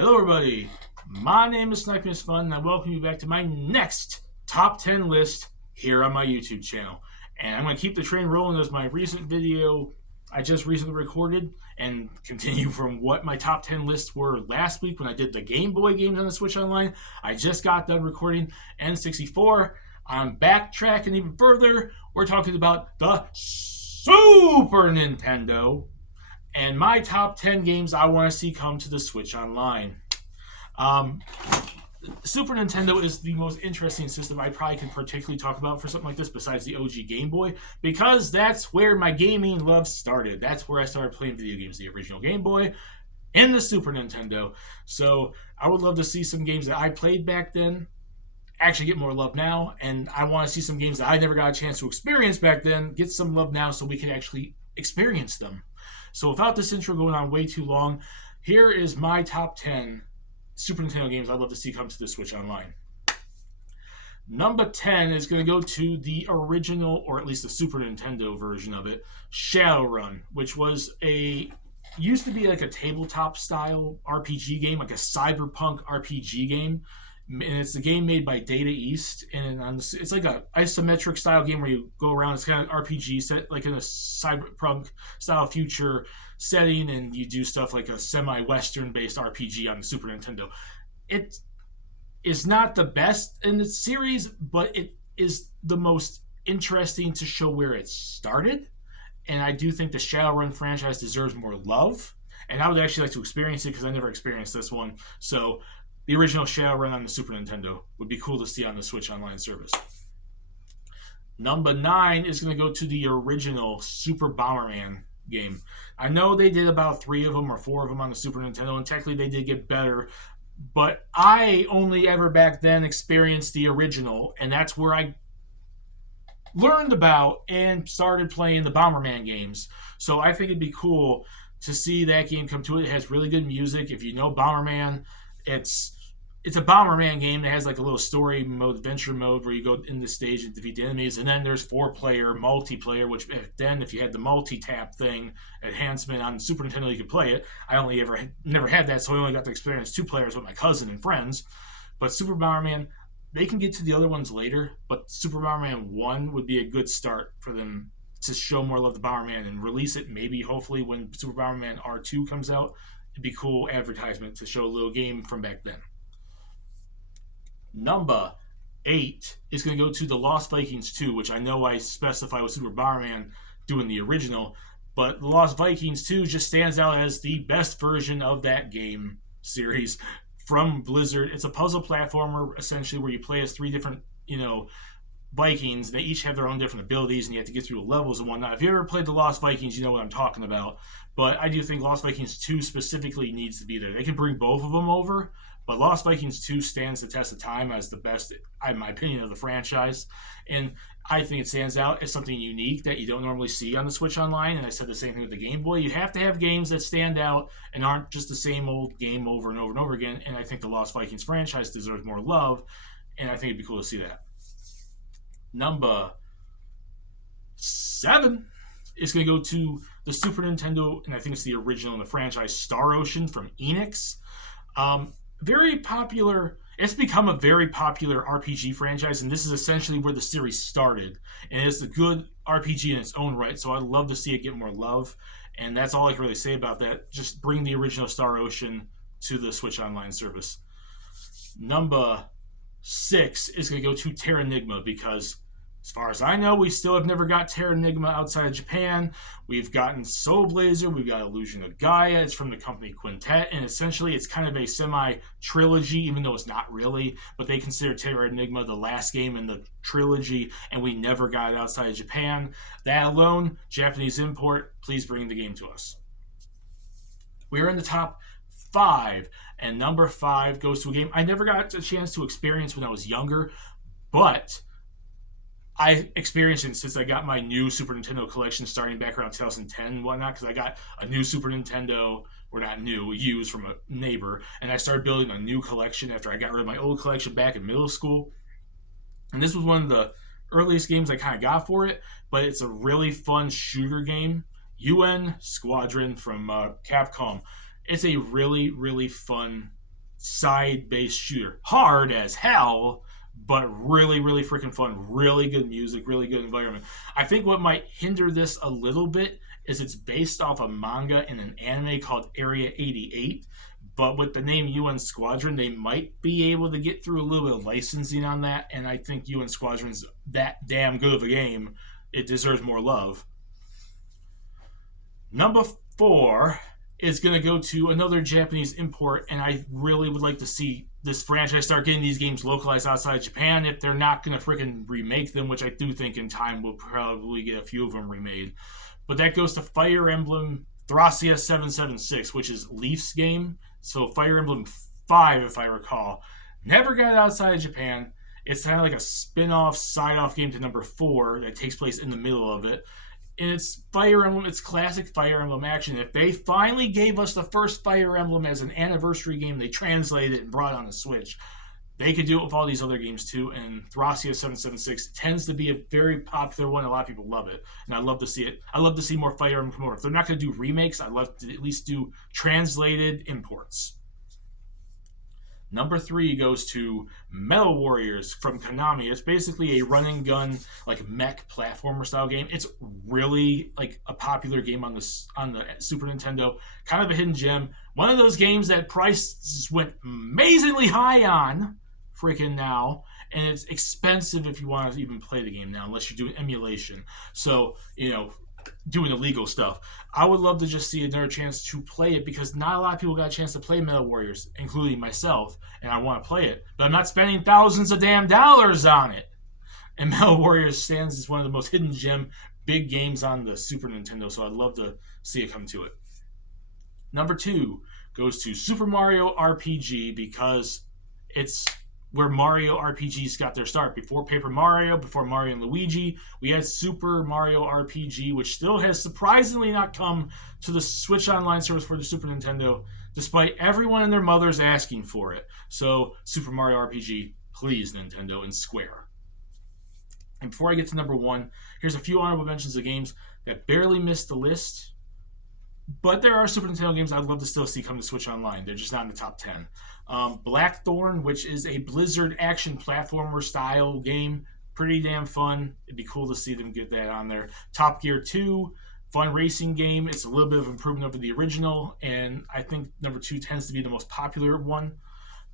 Hello, everybody. My name is Sniping is Fun, and I welcome you back to my next top 10 list here on my YouTube channel. And I'm going to keep the train rolling as my recent video I just recently recorded and continue from what my top 10 lists were last week when I did the Game Boy games on the Switch Online. I just got done recording N64. I'm backtracking even further. We're talking about the Super Nintendo and my top 10 games I want to see come to the Switch Online. Super Nintendo is the most interesting system I probably can particularly talk about for something like this besides the OG Game Boy, because that's where my gaming love started. That's where I started playing video games, the original Game Boy and the Super Nintendo. So I would love to see some games that I played back then actually get more love now, and I want to see some games that I never got a chance to experience back then get some love now so we can actually experience them. So without this intro going on way too long, here is my top 10 Super Nintendo games I'd love to see come to the Switch Online. Number 10 is going to go to the original, or at least the Super Nintendo version of it, Shadowrun, which used to be like a tabletop style RPG game, like a cyberpunk RPG game. And it's a game made by Data East, and it's like a isometric style game where you go around. It's kind of RPG set like in a cyberpunk style future setting, and you do stuff like a semi-western based RPG on the Super Nintendo. It is not the best in the series, but it is the most interesting to show where it started. And I do think the Shadowrun franchise deserves more love, and I would actually like to experience it because I never experienced this one. So the original Shadowrun on the Super Nintendo would be cool to see on the Switch Online service. Number 9 is going to go to the original Super Bomberman game. I know they did about 3 of them or 4 of them on the Super Nintendo, and technically they did get better, but I only ever back then experienced the original, and that's where I learned about and started playing the Bomberman games. So I think it'd be cool to see that game come to it. It has really good music. If you know Bomberman, it's a Bomberman game that has like a little story mode, adventure mode, where you go in the stage and defeat the enemies. And then there's 4-player multiplayer, which then if you had the multi-tap thing enhancement on the Super Nintendo, you could play it. I never had that, so I only got to experience 2 players with my cousin and friends. But Super Bomberman, they can get to the other ones later, but Super Bomberman 1 would be a good start for them to show more love to Bomberman and release it maybe, hopefully, when Super Bomberman R2 comes out. It'd be cool advertisement to show a little game from back then. Number 8 is going to go to the Lost Vikings 2, which I know I specify with Super Bomberman doing the original, but the Lost Vikings 2 just stands out as the best version of that game series from Blizzard. It's a puzzle platformer, essentially, where you play as 3 different, Vikings. They each have their own different abilities, and you have to get through levels and whatnot. If you ever played the Lost Vikings, you know what I'm talking about. But I do think Lost Vikings 2 specifically needs to be there. They can bring both of them over, but Lost Vikings 2 stands the test of time as the best, in my opinion, of the franchise. And I think it stands out as something unique that you don't normally see on the Switch Online. And I said the same thing with the Game Boy. You have to have games that stand out and aren't just the same old game over and over and over again. And I think the Lost Vikings franchise deserves more love, and I think it'd be cool to see that. Number 7 is going to go to the Super Nintendo, and I think it's the original in the franchise, Star Ocean from Enix. Very popular. It's become a very popular RPG franchise, and this is essentially where the series started. And it's a good RPG in its own right, so I'd love to see it get more love. And that's all I can really say about that. Just bring the original Star Ocean to the Switch Online service. Number 6 is going to go to Terranigma, because as far as I know, we still have never got Terranigma outside of Japan. We've gotten Soul Blazer, we've got Illusion of Gaia. It's from the company Quintet, and essentially it's kind of a semi-trilogy, even though it's not really. But they consider Terranigma the last game in the trilogy, and we never got it outside of Japan. That alone, Japanese import, please bring the game to us. We're in the top 5, and number 5 goes to a game I never got a chance to experience when I was younger, but I experienced it since I got my new Super Nintendo collection starting back around 2010 and whatnot, because I got a new Super Nintendo, or not new, used from a neighbor, and I started building a new collection after I got rid of my old collection back in middle school. And this was one of the earliest games I kind of got for it, but it's a really fun shooter game. UN Squadron from Capcom. It's a really, really fun side-based shooter. Hard as hell, but really, really freaking fun. Really good music, really good environment. I think what might hinder this a little bit is it's based off a manga and an anime called Area 88. But with the name UN Squadron, they might be able to get through a little bit of licensing on that. And I think UN Squadron's that damn good of a game. It deserves more love. Number 4 is going to go to another Japanese import, and I really would like to see this franchise start getting these games localized outside Japan if they're not going to freaking remake them, which I do think in time we'll probably get a few of them remade. But that goes to Fire Emblem Thracia 776, which is Leaf's game. So Fire Emblem 5, if I recall. Never got outside of Japan. It's kind of like a spin-off, side-off game to number 4 that takes place in the middle of it. And it's Fire Emblem, it's classic Fire Emblem action. If they finally gave us the first Fire Emblem as an anniversary game, they translated it and brought it on the Switch. They could do it with all these other games too, and Thracia 776 tends to be a very popular one. A lot of people love it, and I love to see it. I love to see more Fire Emblem come over. If they're not going to do remakes, I'd love to at least do translated imports. Number 3 goes to Metal Warriors from Konami. It's basically a run and gun, like mech platformer style game. It's really like a popular game on the Super Nintendo. Kind of a hidden gem. One of those games that prices went amazingly high on freaking now, and it's expensive if you want to even play the game now, unless you're doing emulation. So, doing illegal stuff. I would love to just see another chance to play it because not a lot of people got a chance to play Metal Warriors, including myself, and I want to play it. But I'm not spending thousands of damn dollars on it. And Metal Warriors stands as one of the most hidden gem big games on the Super Nintendo, so I'd love to see it come to it. Number 2 goes to Super Mario RPG because it's where Mario RPGs got their start. Before Paper Mario, before Mario and Luigi, we had Super Mario RPG, which still has surprisingly not come to the Switch Online service for the Super Nintendo, despite everyone and their mothers asking for it. So, Super Mario RPG, please, Nintendo and Square. And before I get to number 1, here's a few honorable mentions of games that barely missed the list, but there are Super Nintendo games I'd love to still see come to Switch Online. They're just not in the top 10. Blackthorn, which is a Blizzard action platformer style game. Pretty damn fun. It'd be cool to see them get that on there. Top Gear 2, fun racing game. It's a little bit of improvement over the original, and I think number 2 tends to be the most popular one.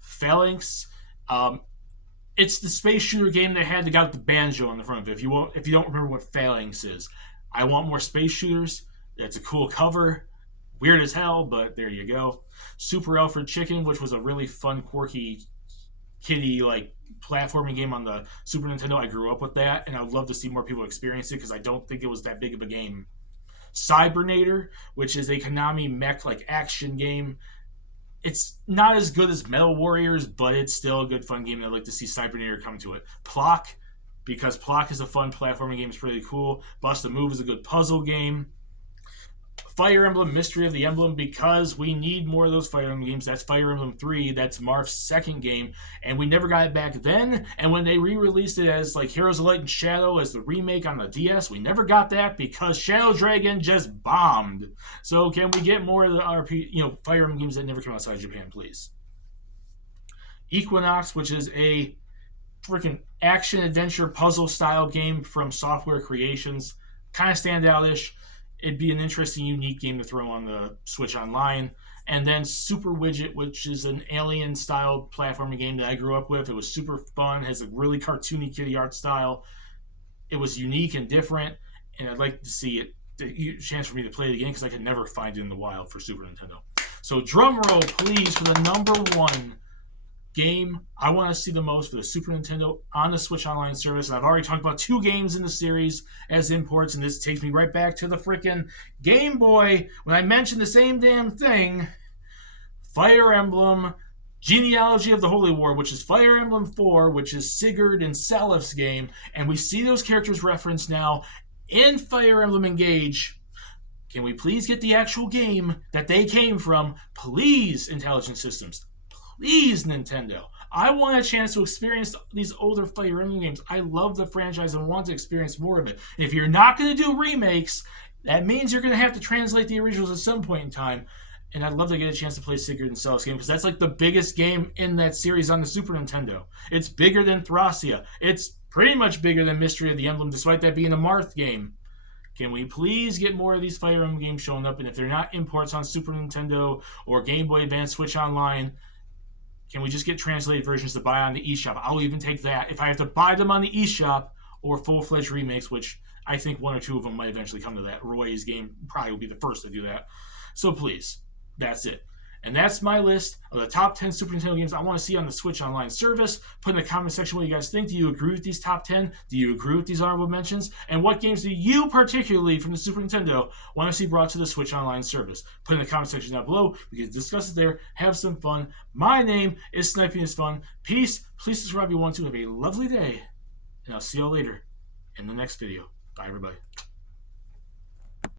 Phalanx. It's the space shooter game that had the guy with the banjo on the front of it. If you don't remember what Phalanx is, I want more space shooters. It's a cool cover. Weird as hell, but there you go. Super Alfred Chicken, which was a really fun, quirky, kiddie platforming game on the Super Nintendo. I grew up with that, and I would love to see more people experience it because I don't think it was that big of a game. Cybernator, which is a Konami mech action game. It's not as good as Metal Warriors, but it's still a good fun game, and I'd like to see Cybernator come to it. Plock, because Plock is a fun platforming game. It's pretty cool. Bust a Move is a good puzzle game. Fire Emblem Mystery of the Emblem, because we need more of those Fire Emblem games. That's Fire Emblem 3. That's Marth's second game, and we never got it back then. And when they re-released it as Heroes of Light and Shadow as the remake on the DS, we never got that because Shadow Dragon just bombed. So can we get more of the Fire Emblem games that never came outside Japan, please? Equinox, which is a freaking action-adventure puzzle-style game from Software Creations. Kind of standout-ish. It'd be an interesting, unique game to throw on the Switch Online. And then Super Widget, which is an alien-style platforming game that I grew up with. It was super fun, has a really cartoony kitty art style. It was unique and different, and I'd like to see it, a chance for me to play it again because I could never find it in the wild for Super Nintendo. So drum roll, please, for the number 1 game I want to see the most for the Super Nintendo on the Switch Online service. And I've already talked about 2 games in the series as imports, and this takes me right back to the freaking Game Boy when I mentioned the same damn thing. Fire Emblem Genealogy of the Holy War, which is Fire Emblem 4, which is Sigurd and Salif's game, and we see those characters referenced now in Fire Emblem Engage. Can we please get the actual game that they came from? Please, Intelligent Systems. Please, Nintendo. I want a chance to experience these older Fire Emblem games. I love the franchise and want to experience more of it. If you're not going to do remakes, that means you're going to have to translate the originals at some point in time. And I'd love to get a chance to play Sigurd and Celes game because that's like the biggest game in that series on the Super Nintendo. It's bigger than Thracia. It's pretty much bigger than Mystery of the Emblem, despite that being a Marth game. Can we please get more of these Fire Emblem games showing up? And if they're not imports on Super Nintendo or Game Boy Advance, Switch Online, can we just get translated versions to buy on the eShop? I'll even take that. If I have to buy them on the eShop or full-fledged remakes, which I think one or two of them might eventually come to that. Roy's game probably will be the first to do that. So please, that's it. And that's my list of the top 10 Super Nintendo games I want to see on the Switch Online service. Put in the comment section what you guys think. Do you agree with these top 10? Do you agree with these honorable mentions? And what games do you particularly from the Super Nintendo want to see brought to the Switch Online service? Put in the comment section down below. We can discuss it there. Have some fun. My name is Sniping is Fun. Peace. Please subscribe if you want to. Have a lovely day. And I'll see y'all later in the next video. Bye, everybody.